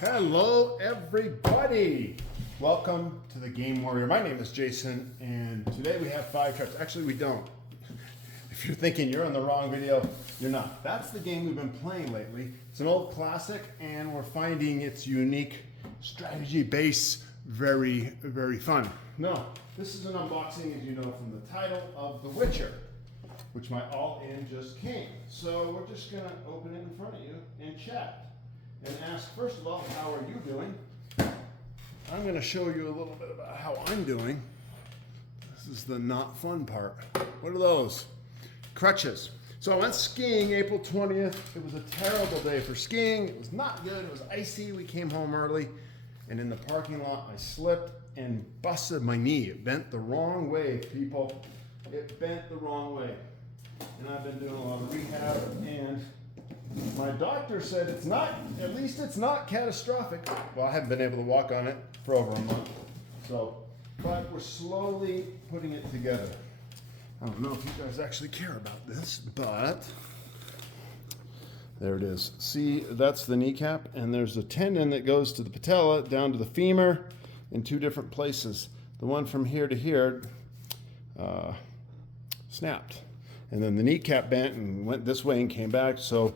Hello, everybody. Welcome to the Game Warrior. My name is Jason, and today we have 5 traps. Actually, we don't. If you're thinking you're in the wrong video, you're not. That's the game we've been playing lately. It's an old classic, and we're finding its unique strategy base very, very fun. No, this is an unboxing, as you know from the title, of The Witcher, which my all-in just came. So we're just gonna open it in front of you and chat and ask, first of all, how are you doing? I'm gonna show you a little bit about how I'm doing. This is the not fun part. What are those? Crutches. So I went skiing April 20th. It was a terrible day for skiing. It was not good. It was icy. We came home early, and in the parking lot, I slipped and busted my knee. It bent the wrong way, people. It bent the wrong way. And I've been doing a lot of rehab, and my doctor said it's not, at least it's not catastrophic. Well, I haven't been able to walk on it for over a month. So, but we're slowly putting it together. I don't know if you guys actually care about this, but there it is. See, that's the kneecap, and there's a tendon that goes to the patella, down to the femur, in 2 different places. The one from here to here snapped. And then the kneecap bent and went this way and came back. So,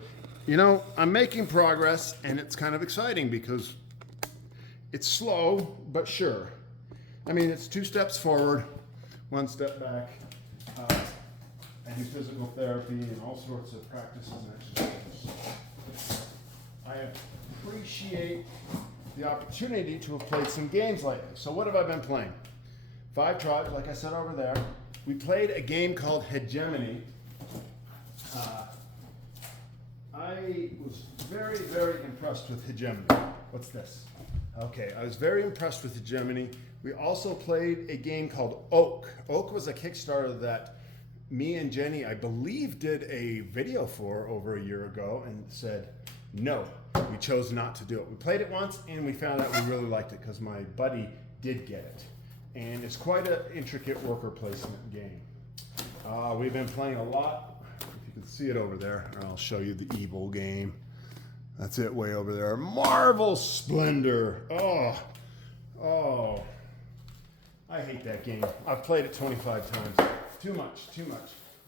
you know, I'm making progress, and it's kind of exciting because it's slow, but sure. I mean, it's 2 steps forward, 1 step back. I do physical therapy and all sorts of practices and exercises. I appreciate the opportunity to have played some games lately. So what have I been playing? 5 tribes, like I said over there. We played a game called Hegemony. I was very, very impressed with Hegemony. What's this? Okay, I was very impressed with Hegemony. We also played a game called Oak. Oak was a Kickstarter that me and Jenny, I believe, did a video for over a year ago and said, no, we chose not to do it. We played it once and we found out we really liked it because my buddy did get it. And it's quite an intricate worker placement game. We've been playing a lot. If you can see it over there, I'll show you the evil game. That's it way over there. Marvel Splendor. Oh. I hate that game. I've played it 25 times. Too much.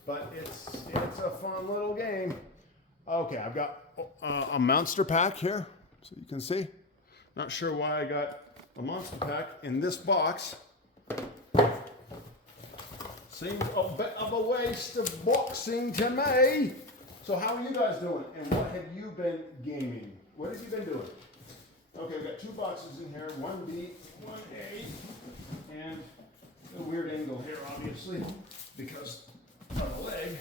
But it's a fun little game. Okay, I've got a monster pack here, so you can see. Not sure why I got a monster pack in this box. Seems a bit of a waste of boxing to me. So how are you guys doing? And what have you been gaming? What have you been doing? Okay, we've got 2 boxes in here, 1B, 1A, and a weird angle here, obviously, because of the leg.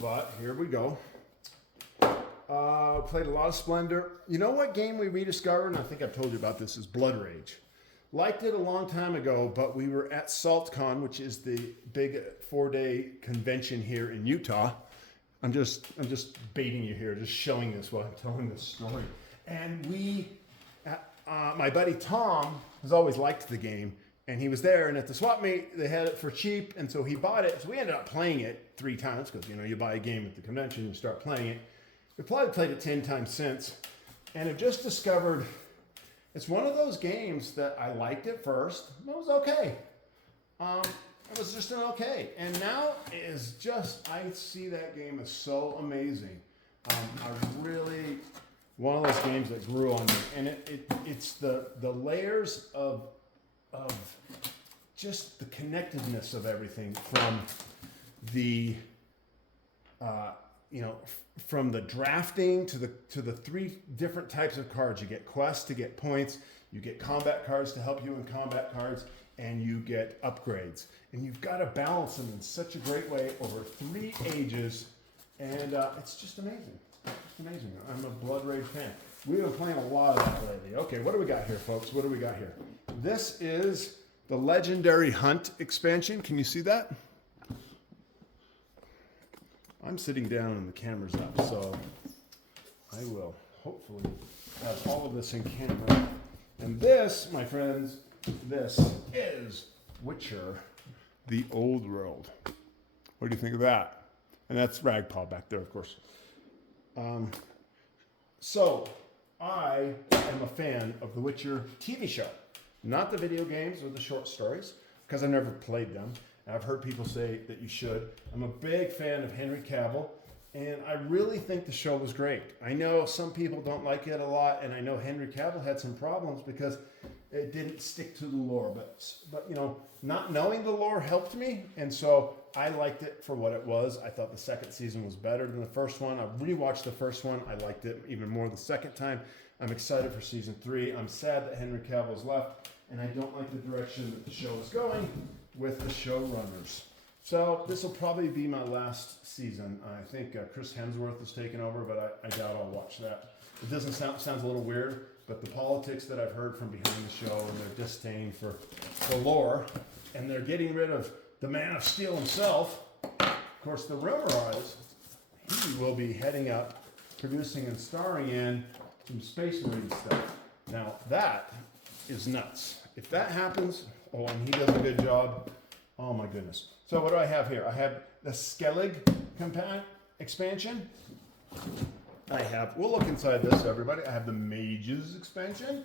But here we go. Played a lot of Splendor. You know what game we rediscovered, and I think I've told you about this, is Blood Rage. Liked it a long time ago, but we were at SaltCon, which is the big 4-day convention here in Utah. I'm just baiting you here, just showing this while I'm telling this story. And my buddy Tom has always liked the game, and he was there, and at the swap meet, they had it for cheap, and so he bought it. So we ended up playing it 3 times, because, you know, you buy a game at the convention, you start playing it. We've probably played it 10 times since, and have just discovered it's one of those games that I liked at first. It was okay. It was just an okay. And now it is just, I see that game as so amazing. I really, one of those games that grew on me. And it's the layers of just the connectedness of everything from the, from the drafting to the 3 different types of cards. You get quests to get points, you get combat cards to help you in combat cards, and you get upgrades. And you've got to balance them in such a great way over 3 ages, and it's just amazing. It's amazing. I'm a Blood Rage fan. We've been playing a lot of that lately. Okay, what do we got here, folks? What do we got here? This is the Legendary Hunt expansion. Can you see that? I'm sitting down and the camera's up, so I will hopefully have all of this in camera. And this, my friends, this is Witcher, the Old World. What do you think of that? And that's Ragpaw back there, of course. So I am a fan of the Witcher TV show, not the video games or the short stories, because I've never played them. And I've heard people say that you should. I'm a big fan of Henry Cavill, and I really think the show was great. I know some people don't like it a lot, and I know Henry Cavill had some problems because it didn't stick to the lore. But you know, not knowing the lore helped me, and so I liked it for what it was. I thought the second season was better than the first one. I rewatched the first one. I liked it even more the second time. I'm excited for season 3. I'm sad that Henry Cavill's left, and I don't like the direction that the show is going with the showrunners. So this will probably be my last season. I think Chris Hemsworth is taking over, but I doubt I'll watch that. It doesn't sounds a little weird, but the politics that I've heard from behind the show and their disdain for the lore, and they're getting rid of the Man of Steel himself. Of course, the rumor is he will be heading up, producing and starring in some Space Marine stuff. Now that is nuts. If that happens, and he does a good job, oh my goodness. So what do I have here? I have the Skellig expansion. We'll look inside this, everybody. I have the Mages expansion,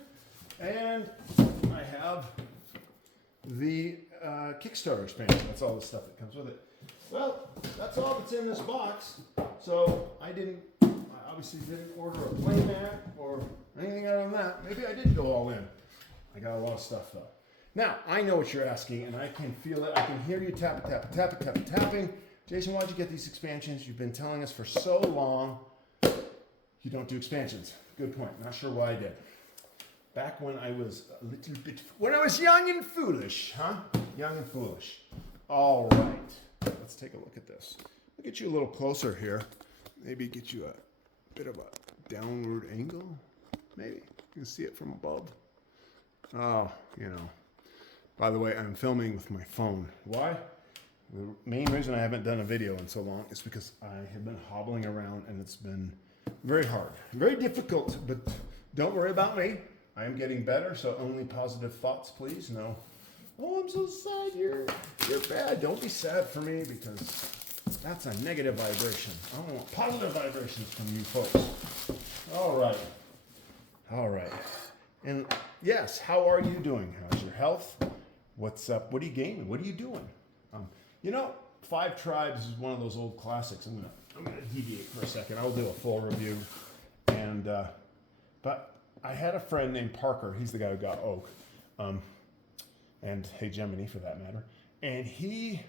and I have the Kickstarter expansion. That's all the stuff that comes with it. Well, that's all that's in this box. So I obviously didn't order a playmat or anything other than that. Maybe I did go all in. I got a lot of stuff though. Now, I know what you're asking, and I can feel it. I can hear you tapping. Jason, why'd you get these expansions? You've been telling us for so long you don't do expansions. Good point. Not sure why I did. Back when I was when I was young and foolish, huh? Young and foolish. All right. Let's take a look at this. I'll get you a little closer here. Maybe get you a bit of a downward angle. Maybe. You can see it from above. Oh, you know. By the way, I'm filming with my phone. Why? The main reason I haven't done a video in so long is because I have been hobbling around and it's been very hard, very difficult, but don't worry about me. I am getting better, so only positive thoughts, please. No, oh, I'm so sad, you're bad. Don't be sad for me because that's a negative vibration. I want positive vibrations from you folks. All right. And yes, how are you doing? How's your health? What's up? What are you gaming? What are you doing? You know, Five Tribes is one of those old classics. I'm gonna deviate for a second. I'll do a full review. And but I had a friend named Parker. He's the guy who got Oak, and Hey Gemini for that matter. And he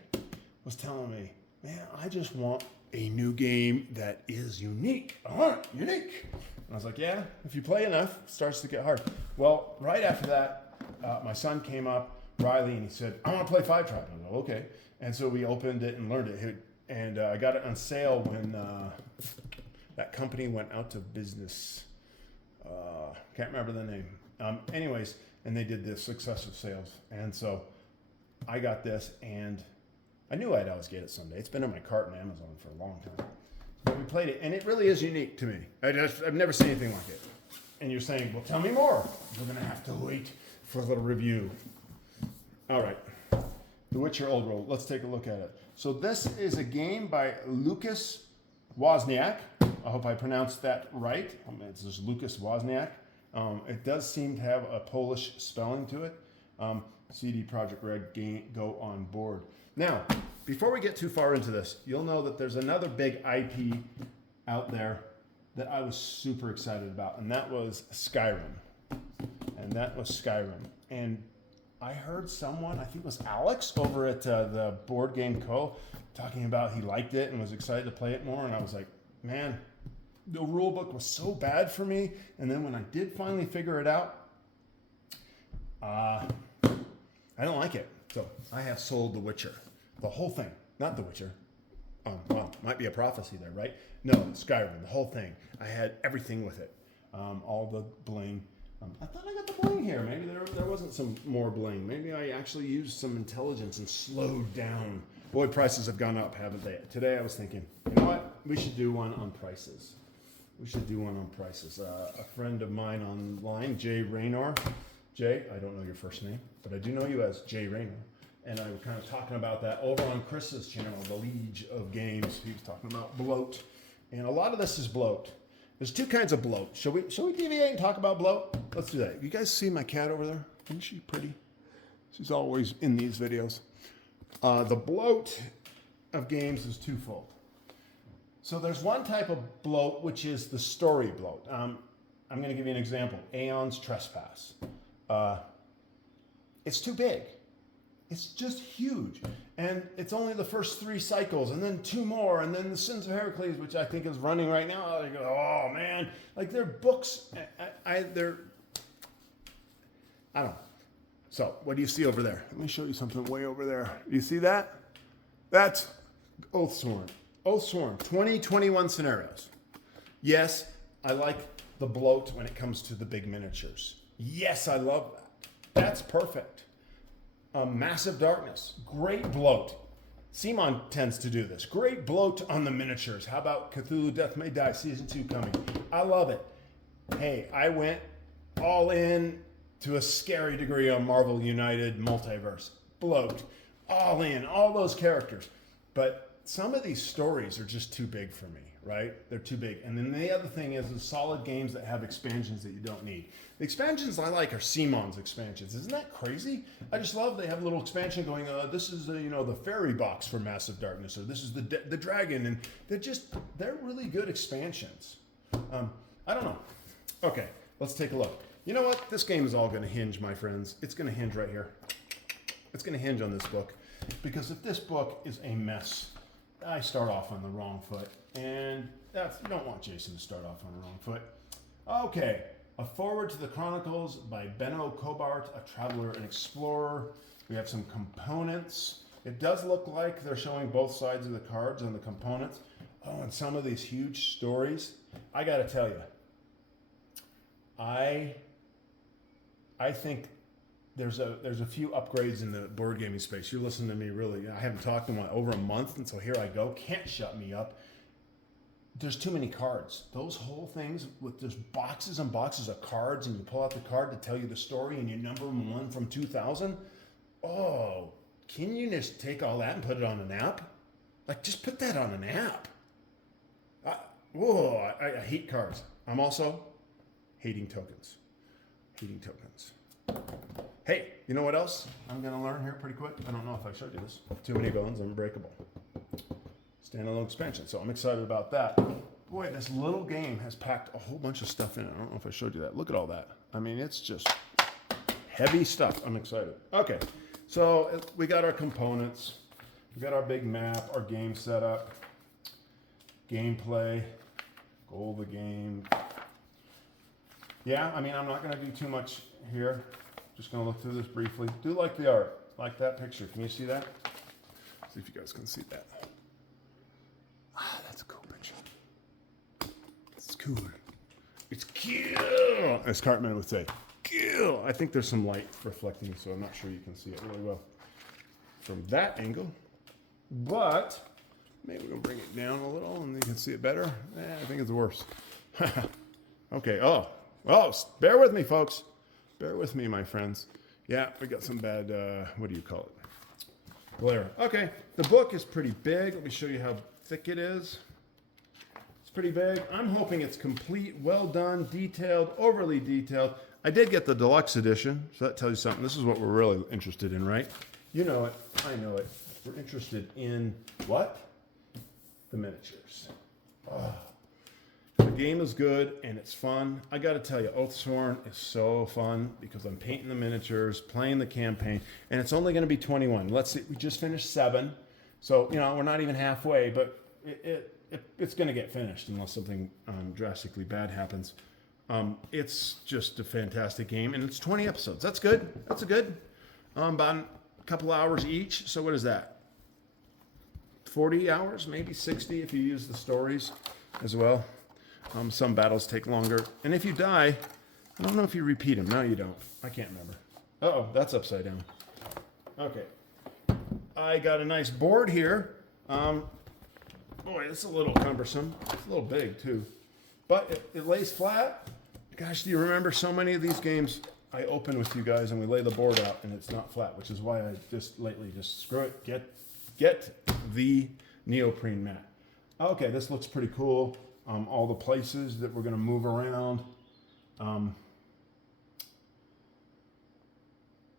was telling me, man, I just want a new game that is unique. Unique. And I was like, yeah, if you play enough, it starts to get hard. Well, right after that, my son came up, Riley, and he said, I want to play Five Tribes. I go, okay. And so we opened it and learned it. And I got it on sale when that company went out to business. Can't remember the name. Anyways, and they did the successive sales. And so I got this, and I knew I'd always get it someday. It's been in my cart on Amazon for a long time. But we played it, and it really is unique to me. I've never seen anything like it. And you're saying, well, tell me more. We're going to have to wait for the review. All right. The Witcher Old World. Let's take a look at it. So this is a game by Lukas Wozniak. I hope I pronounced that right. It's just Lukas Wozniak. It does seem to have a Polish spelling to it. CD Projekt Red go on board. Now, before we get too far into this, you'll know that there's another big IP out there that I was super excited about, and that was Skyrim. And I heard someone, I think it was Alex over at the Board Game Co., talking about he liked it and was excited to play it more, and I was like, man, the rule book was so bad for me, and then when I did finally figure it out, I don't like it. So I have sold The Witcher. The whole thing. Not The Witcher. Well, might be a prophecy there, right? No, Skyrim, the whole thing. I had everything with it. All the bling. I thought I got the bling here. Maybe there wasn't some more bling. Maybe I actually used some intelligence and slowed down. Boy, prices have gone up, haven't they? Today I was thinking, you know what? We should do one on prices. A friend of mine online, Jay Raynor. Jay, I don't know your first name, but I do know you as Jay Raynor. And I was kind of talking about that over on Chris's channel, The Liege of Games. He was talking about bloat. And a lot of this is bloat. There's two kinds of bloat. Shall we deviate and talk about bloat? Let's do that. You guys see my cat over there? Isn't she pretty? She's always in these videos. The bloat of games is twofold. So there's one type of bloat, which is the story bloat. I'm going to give you an example. Aeon's Trespass. It's too big. It's just huge. And it's only the first 3 cycles, and then 2 more, and then the Sins of Heracles, which I think is running right now. I go, oh man. Like they're books. I don't know. So what do you see over there? Let me show you something way over there. You see that? That's Oathsworn. Oathsworn, 2021 scenarios. Yes, I like the bloat when it comes to the big miniatures. Yes, I love that. That's perfect. Massive Darkness, great bloat. Simon tends to do this. Great bloat on the miniatures. How about Cthulhu Death May Die Season 2 coming? I love it. Hey, I went all in to a scary degree on Marvel United Multiverse. Bloat. All in. All those characters. But some of these stories are just too big for me, right? They're too big. And then the other thing is the solid games that have expansions that you don't need. The expansions I like are Simon's expansions. Isn't that crazy? I just love they have a little expansion going, this is the fairy box for Massive Darkness, or this is the dragon, and they're really good expansions. I don't know. Okay, let's take a look. You know what? This game is all going to hinge, my friends. It's going to hinge right here. It's going to hinge on this book, because if this book is a mess, I start off on the wrong foot, and you don't want Jason to start off on the wrong foot. Okay, A Foreword to the Chronicles by Benno Kobart, a traveler and explorer. We have some components. It does look like they're showing both sides of the cards on the components. Oh, and some of these huge stories. I got to tell you, I think there's a few upgrades in the board gaming space. You're listening to me really. I haven't talked in over a month, and so here I go. Can't shut me up. There's too many cards. Those whole things with just boxes and boxes of cards, and you pull out the card to tell you the story, and you number 1 from 2000. Oh, can you just take all that and put it on an app? Like, just put that on an app. I hate cards. I'm also hating tokens. Hey, you know what else I'm going to learn here pretty quick? I don't know if I showed you this. Too Many Bones, Unbreakable. Standalone expansion. So I'm excited about that. Boy, this little game has packed a whole bunch of stuff in it. I don't know if I showed you that. Look at all that. I mean, it's just heavy stuff. I'm excited. Okay, so we got our components. We got our big map, our game setup, gameplay, goal of the game. Yeah, I mean, I'm not going to do too much here. Just going to look through this briefly. Do like the art. Like that picture. Can you see that? See if you guys can see that. That's a cool picture. It's cool. It's cool. As Cartman would say, cool. I think there's some light reflecting, so I'm not sure you can see it really well from that angle. But maybe we'll bring it down a little and you can see it better. I think it's worse. Okay. Oh, bear with me, folks. Bear with me, my friends. Yeah, we got some bad, what do you call it? Glare. Okay, the book is pretty big. Let me show you how thick it is. It's pretty big. I'm hoping it's complete, well done, detailed, overly detailed. I did get the deluxe edition, so that tells you something. This is what we're really interested in, right? You know it. I know it. We're interested in what? The miniatures. Oh. The game is good and it's fun. I got to tell you, Oathsworn is so fun because I'm painting the miniatures, playing the campaign, and it's only going to be 21. Let's see, we just finished 7, so we're not even halfway, but it's going to get finished unless something drastically bad happens. It's just a fantastic game, and it's 20 episodes. That's good. That's a good. About a couple hours each. So what is that? 40 hours, maybe 60 if you use the stories as well. Some battles take longer. And if you die, I don't know if you repeat them. No, you don't. I can't remember. Uh-oh, that's upside down. Okay. I got a nice board here. Boy, it's a little cumbersome. It's a little big, too. But it lays flat. Gosh, do you remember so many of these games I open with you guys and we lay the board out and it's not flat, which is why I just lately just screw it. Get the neoprene mat. Okay, this looks pretty cool. all the places that we're going to move around.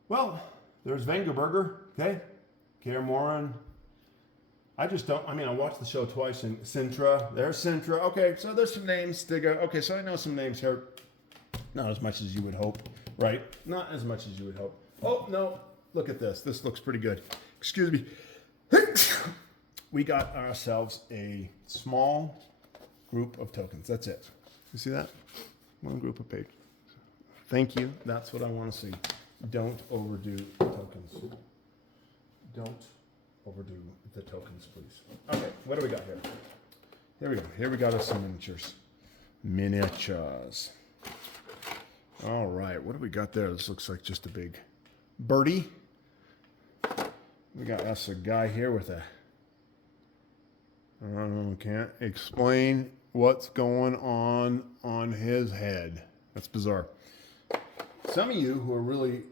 Well, there's Vengerberger, okay? Kaer Morhen. I just don't, I mean, I watched the show twice, and Sintra, there's Sintra. Okay, so there's some names. Okay, so I know some names here. Not as much as you would hope, right? Not as much as you would hope. Oh, no, look at this. This looks pretty good. Excuse me. We got ourselves a small group of tokens. That's it. You see that? One group of pages. Thank you. That's what I want to see. Don't overdo the tokens. Don't overdo the tokens, please. Okay, what do we got here? Here we go. Here we got us some miniatures. Miniatures. All right, what do we got there? This looks like just a big birdie. We got us a guy here with a, I don't know, can't explain what's going on his head. That's bizarre. Some of you who are really,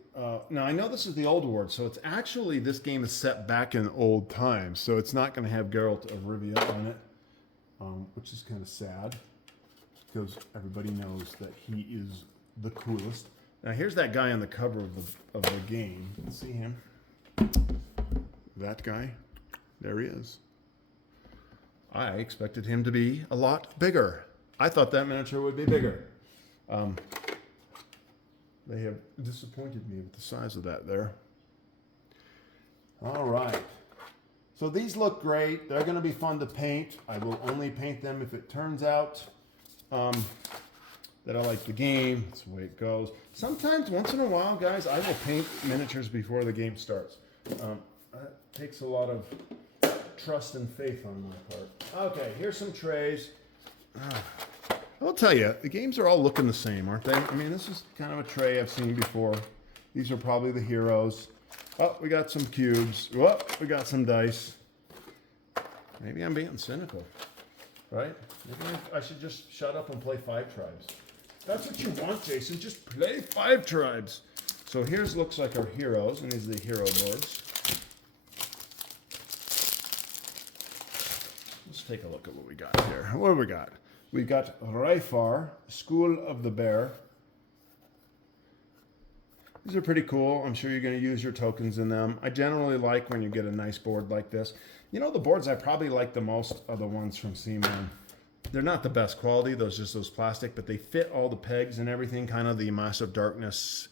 now I know this is the old world, so it's actually, this game is set back in old times, so it's not going to have Geralt of Rivia on it, which is kind of sad, because everybody knows that he is the coolest. Now here's that guy on the cover of the game. You can see him. That guy. There he is. I expected him to be a lot bigger. I thought that miniature would be bigger. They have disappointed me with the size of that there. All right. So these look great. They're going to be fun to paint. I will only paint them if it turns out that I like the game. That's the way it goes. Sometimes, once in a while, guys, I will paint miniatures before the game starts. That takes a lot of trust and faith on my part. Okay, here's some trays. I'll tell you, the games are all looking the same, aren't they? I mean, this is kind of a tray I've seen before. These are probably the heroes. Oh, we got some cubes. Oh, we got some dice. Maybe I'm being cynical, right? Maybe I should just shut up and play 5 tribes. That's what you want, Jason. Just play 5 tribes. So here's looks like our heroes, and these are the hero boards. Let's take a look at what we got here. What do we got? We got Raifar, School of the Bear. These are pretty cool. I'm sure you're going to use your tokens in them. I generally like when you get a nice board like this. You know, the boards I probably like the most are the ones from CMON. They're not the best quality, those plastic, but they fit all the pegs and everything, kind of the Massive Darkness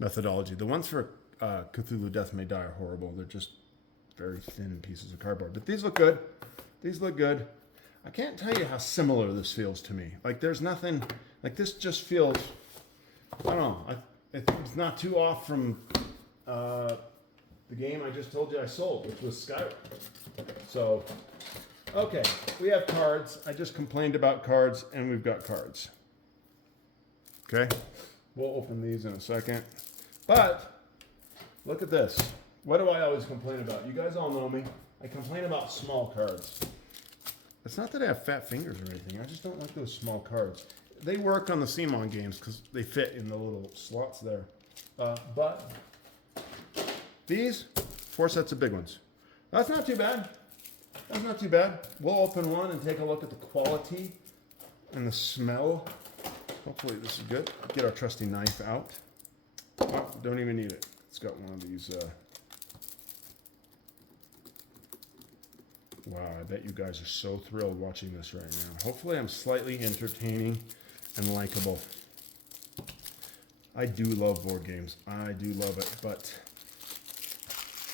methodology. The ones for Cthulhu Death May Die are horrible. They're just very thin pieces of cardboard. But these look good. These look good. I can't tell you how similar this feels to me. Like, there's nothing, like, this just feels, I don't know, it's not too off from the game I just told you I sold, which was Skyrim. So, okay, we have cards. I just complained about cards, and we've got cards. Okay, we'll open these in a second. But, look at this. What do I always complain about? You guys all know me. I complain about small cards. It's not that I have fat fingers or anything. I just don't like those small cards. They work on the CMON games because they fit in the little slots there. But these 4 sets of big ones. That's not too bad. That's not too bad. We'll open one and take a look at the quality and the smell. Hopefully this is good. Get our trusty knife out. Oh, don't even need it. It's got one of these. Wow, I bet you guys are so thrilled watching this right now. Hopefully I'm slightly entertaining and likable. I do love board games. I do love it, but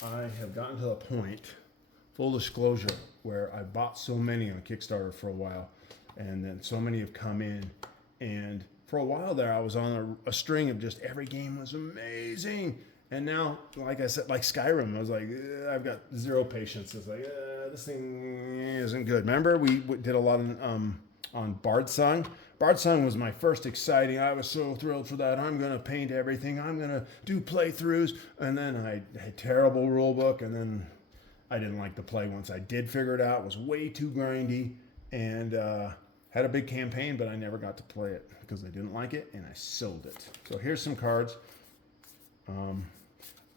I have gotten to the point, full disclosure, where I bought so many on Kickstarter for a while, and then so many have come in, and for a while there I was on a string of just every game was amazing. And now, like I said, like Skyrim, I was like, I've got 0 patience. It's like, this thing isn't good. Remember, we did a lot on Bardsong. Bardsong was my first exciting. I was so thrilled for that. I'm going to paint everything. I'm going to do playthroughs. And then I had terrible rule book. And then I didn't like the play once I did figure it out. It was way too grindy. And had a big campaign, but I never got to play it because I didn't like it. And I sold it. So here's some cards.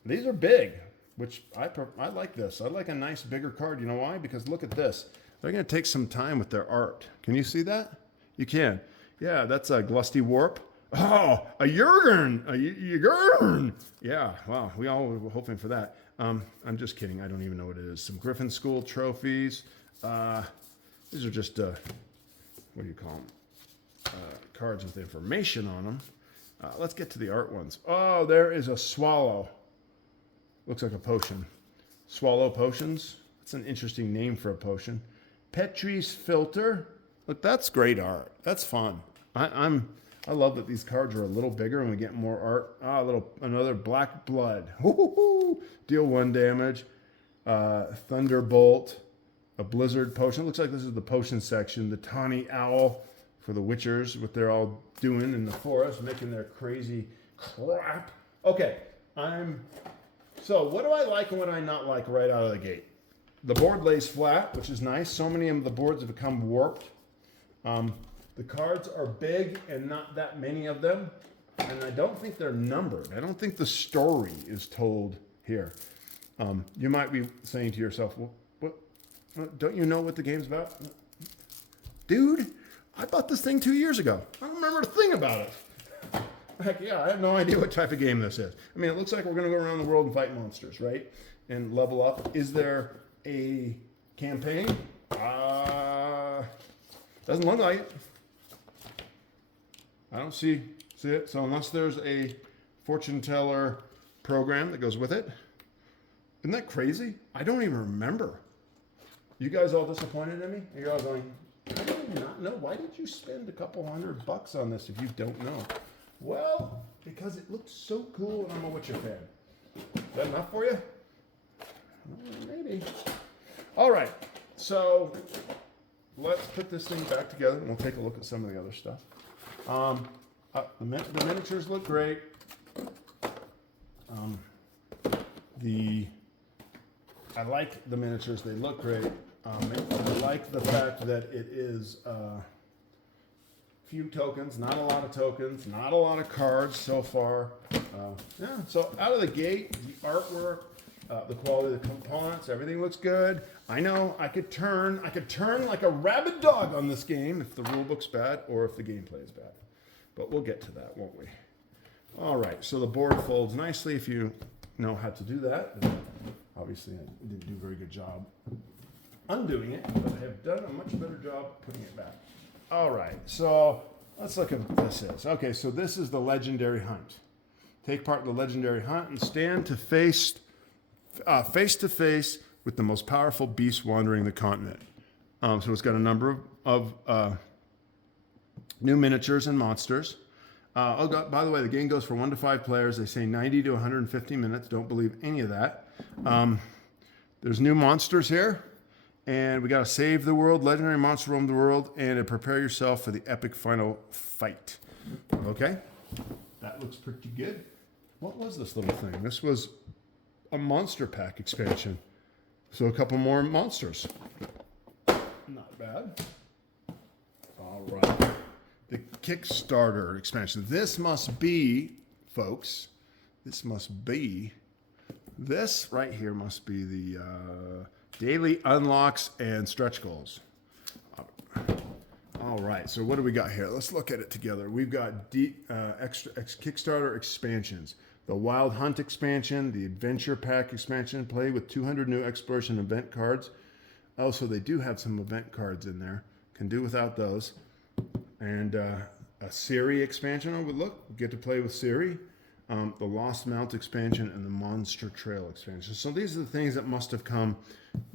These are big, which I like this. I like a nice bigger card. You know why? Because look at this. They're going to take some time with their art. Can you see that? You can. Yeah, that's a Glusty Warp. Oh, a Jurgen. A Jurgen. Yeah, wow. We all were hoping for that. I'm just kidding. I don't even know what it is. Some Griffin School trophies. These are just, what do you call them? Cards with information on them. Let's get to the art ones. Oh, there is a Swallow. Looks like a potion. Swallow Potions. That's an interesting name for a potion. Petrie's Filter. Look, that's great art. That's fun. I love that these cards are a little bigger and we get more art. Another Black Blood. Deal 1 damage. Thunderbolt. A Blizzard Potion. Looks like this is the potion section. The Tawny Owl for the Witchers, what they're all doing in the forest, making their crazy crap. Okay, so what do I like and what do I not like right out of the gate? The board lays flat, which is nice. So many of the boards have become warped. The cards are big and not that many of them. And I don't think they're numbered. I don't think the story is told here. You might be saying to yourself, well, what, don't you know what the game's about? Dude, I bought this thing 2 years ago. I don't remember a thing about it. Heck yeah, I have no idea what type of game this is. I mean, it looks like we're going to go around the world and fight monsters, right? And level up. Is there a campaign? Doesn't look like it. I don't see it. So unless there's a fortune teller program that goes with it. Isn't that crazy? I don't even remember. You guys all disappointed in me? You're all going, I do not know. Why did you spend a couple $100 on this if you don't know? Well, because it looked so cool and I'm a Witcher fan. Is that enough for you? Maybe. All right. So let's put this thing back together and we'll take a look at some of the other stuff. The miniatures look great. I like the miniatures. They look great. I like the fact that it is few tokens, not a lot of tokens, not a lot of cards so far. Yeah, so out of the gate, the artwork, the quality of the components, everything looks good. I know I could turn like a rabid dog on this game if the rule book's bad or if the gameplay is bad. But we'll get to that, won't we? All right, so the board folds nicely if you know how to do that. Obviously, I didn't do a very good job undoing it, but I have done a much better job putting it back. All right, so let's look at what this is. Okay, so this is the Legendary Hunt. Take part in the Legendary Hunt and stand to face to face with the most powerful beast wandering the continent. So it's got a number of new miniatures and monsters. By the way, the game goes for 1 to 5 players. They say 90 to 150 minutes. Don't believe any of that. There's new monsters here. And we got to save the world, legendary monster roam the world, and prepare yourself for the epic final fight. Okay? That looks pretty good. What was this little thing? This was a monster pack expansion. So a couple more monsters. Not bad. All right. The Kickstarter expansion. This must be, folks, this right here must be the daily unlocks and stretch goals. All right, so what do we got here? Let's look at it together. We've got Kickstarter expansions. The Wild Hunt expansion, the Adventure Pack expansion, play with 200 new exploration event cards. Also, they do have some event cards in there. Can do without those. And a Ciri expansion. Oh, look, get to play with Ciri. The Lost Mount expansion and the Monster Trail expansion. So these are the things that must have come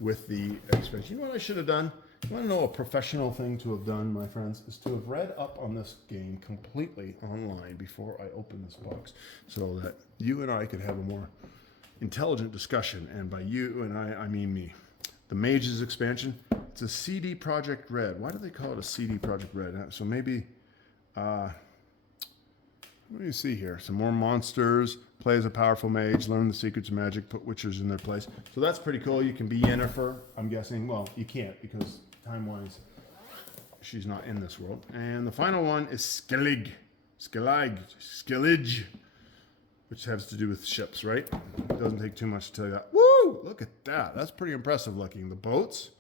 with the expansion. You know what I should have done? You want to know a professional thing to have done, my friends, is to have read up on this game completely online before I open this box so that you and I could have a more intelligent discussion. And by you and I mean me. The Mages expansion, it's a CD Projekt Red. Why do they call it a CD Projekt Red? So maybe, what do you see here? Some more monsters, play as a powerful mage, learn the secrets of magic, put witchers in their place. So that's pretty cool. You can be Yennefer, I'm guessing. Well, you can't because time-wise, she's not in this world. And the final one is Skellig, which has to do with ships, right? It doesn't take too much to tell you that. Woo! Look at that. That's pretty impressive looking. The boats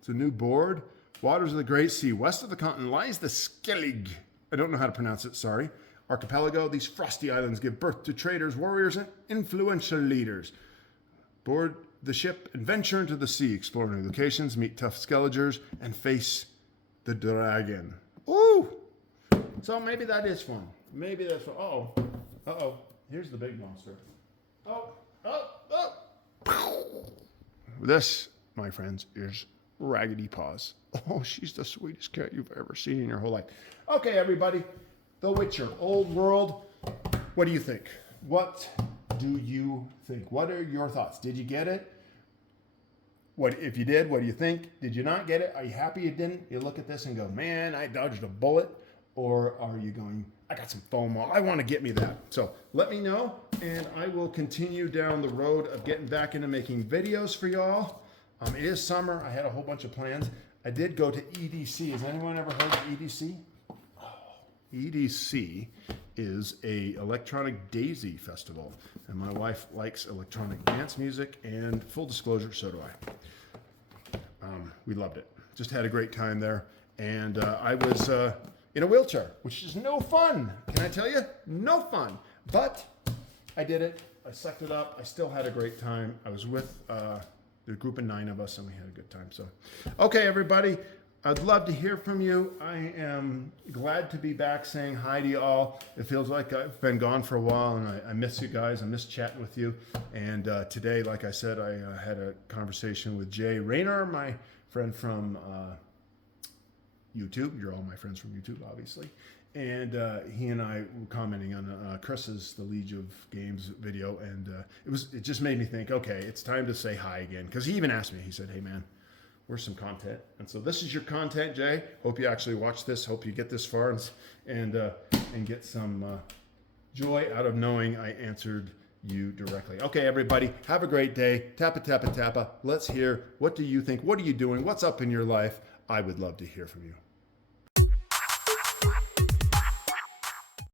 It's a new board. Waters of the Great Sea. West of the continent lies the Skellig. I don't know how to pronounce it, sorry. Archipelago. These frosty islands give birth to traders, warriors, and influential leaders. Board the ship and venture into the sea, explore new locations, meet tough Skelligers, and face the dragon. Ooh! So maybe that is fun. Maybe that's fun. Uh-oh. Uh-oh. Here's the big monster. Oh. This, my friends, is Raggedy Paws. Oh, she's the sweetest cat you've ever seen in your whole life. Okay, everybody. The Witcher, Old World. What do you think? What do you think? What are your thoughts? Did you get it? What if you did? What do you think? Did you not get it? Are you happy you didn't? You look at this and go, man, I dodged a bullet. Or are you going, I got some FOMO. I want to get me that. So let me know, and I will continue down the road of getting back into making videos for y'all. It is summer. I had a whole bunch of plans. I did go to EDC. Has anyone ever heard of EDC? EDC is a electronic daisy festival, and my wife likes electronic dance music, and full disclosure, so do I. We loved it. Just had a great time there, and I was in a wheelchair, which is no fun. Can I tell you? No fun. But I did it. I sucked it up. I still had a great time. I was with the group of 9 of us, and we had a good time. So, okay, everybody. I'd love to hear from you. I am glad to be back saying hi to you all. It feels like I've been gone for a while, and I miss you guys. I miss chatting with you. And today, like I said, I had a conversation with Jay Rayner, my friend from YouTube. You're all my friends from YouTube, obviously. And he and I were commenting on Chris's The Liege of Games video, and it just made me think, okay, it's time to say hi again. Because he even asked me, he said, hey man, where's some content? And so this is your content, Jay. Hope you actually watch this. Hope you get this far and get some joy out of knowing I answered you directly. Okay, everybody, have a great day. Tappa, tappa, tappa. Let's hear, what do you think? What are you doing? What's up in your life? I would love to hear from you.